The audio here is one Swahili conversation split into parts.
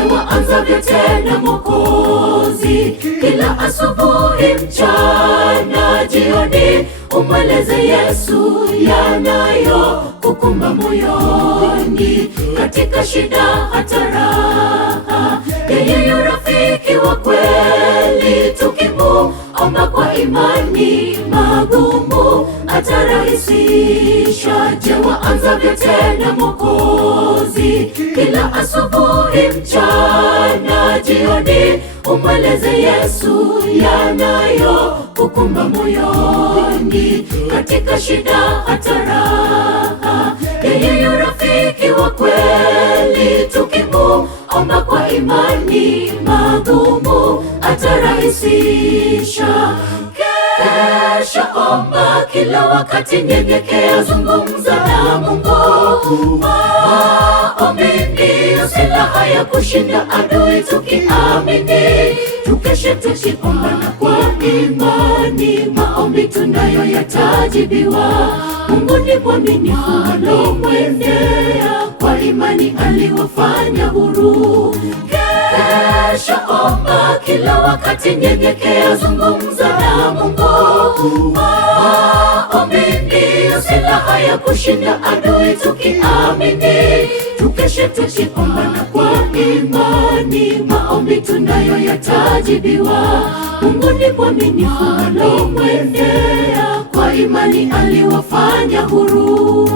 Je, waanzavyo tena Mwokozi? Kila asubuhi, mchana, jioni, umweleze Yesu yanayo kukumba moyoni. Katika shida hata raha, yeye yu rafiki wa kweli. Tukimuomba kwa imani, magumu atarahisisha. Je, waanzavyo tena Mwokozi? Kila asubuhi, mchana, jioni, umweleze Yesu yanayo kukumba moyoni. Katika shida hata raha, yeye yu rafiki wa kweli. Tukimuomba kwa imani, magumu atarahisisha. Kesha omba kila wakati, nyenyekea, zungumza na Mungu. Maombi ndiyo silaha ya kushinda adui. Tukiamini, tukeshe tukiomba na kwa imani, maombi tunayo yatajibiwa. Mungu ni mwaminifu walomwendea, kwa imani aliwafanya huru. Kesha omba kila wakati, nyenyekea, zungumza na Mungu. Maombi ndiyo silaha ya kushinda adui. Tukiamini, tukeshe tukiomba na kwa imani, maombi tunayo yatajibiwa. Mungu ni mwaminifu walomwendea, kwa imani aliwafanya huru.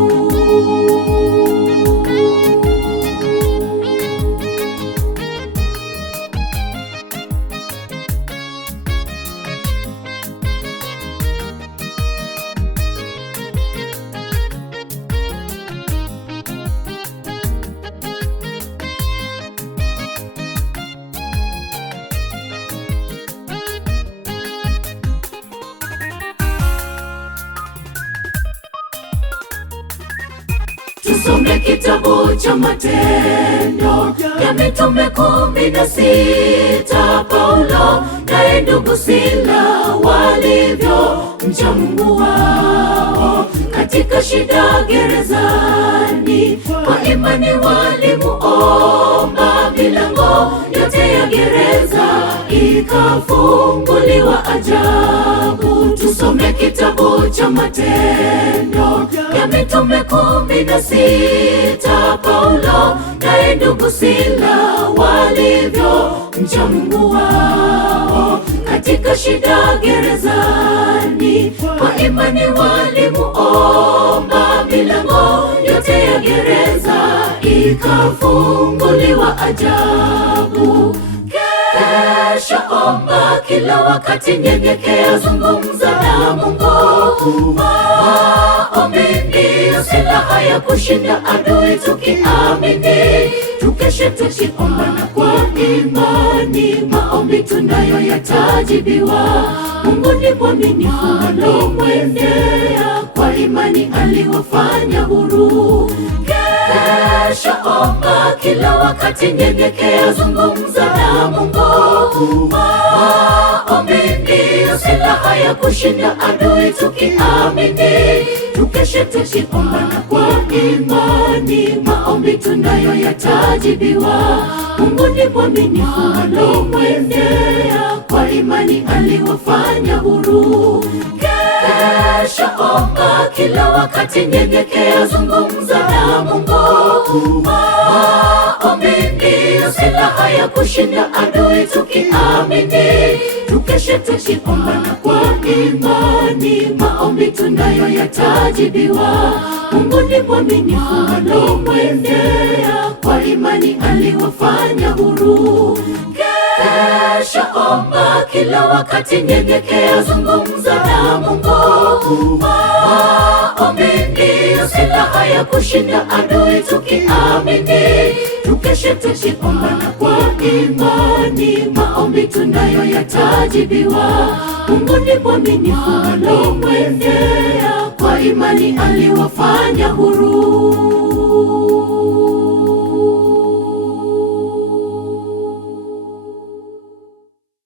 Tusome kitabu cha Matendo ya Mitume 16. Paulo naye ndugu Sila walivyomcha Mungu wao katika shida gerezani. Kwa imani walimuomba, milango yote ya gereza ikafunguliwa ajabu. Tusome kitabu cha Matendo ya Mitume 16. Paulo naye ndugu Sila walivyomcha Mungu wao katika shida gerezani. Kwa imani walimuomba, milango yote ya gereza ikafunguliwa ajabu. Kesha omba kila wakati, nyenyekea, zungumza na Mungu. Maombi ndiyo silaha ya kushinda adui. Tukiamini, tukeshe tukiomba na kwa imani, maombi tunayo yatajibiwa. Mungu ni mwaminifu walomwendea, kwa imani aliwafanya huru. Kesha omba kila wakati, nyenyekea, zungumza na Mungu. Maombi ndiyo silaha ya kushinda adui. Tukiamini, tukeshe tukiomba na kwa imani, maombi tunayo yatajibiwa. Mungu ni mwaminifu walomwendea, kwa imani aliwafanya huru. Kesha omba kila wakati, nyenyekea, zungumza na Mungu. Maombi ndiyo silaha ya kushinda adui. Tukiamini, tukeshe tukiomba na kwa imani, maombi tunayo yatajibiwa. Mungu ni mwaminifu walomwendea, kwa imani aliwafanya huru. Kesha omba kila wakati, nyenyekea, zungumza na Mungu. Maombi ndiyo silaha ya kushinda adui. Tukiamini, tukeshe tukiomba na kwa imani, maombi tunayo yatajibiwa. Mungu ni mwaminifu walomwendea, kwa imani aliwafanya huru.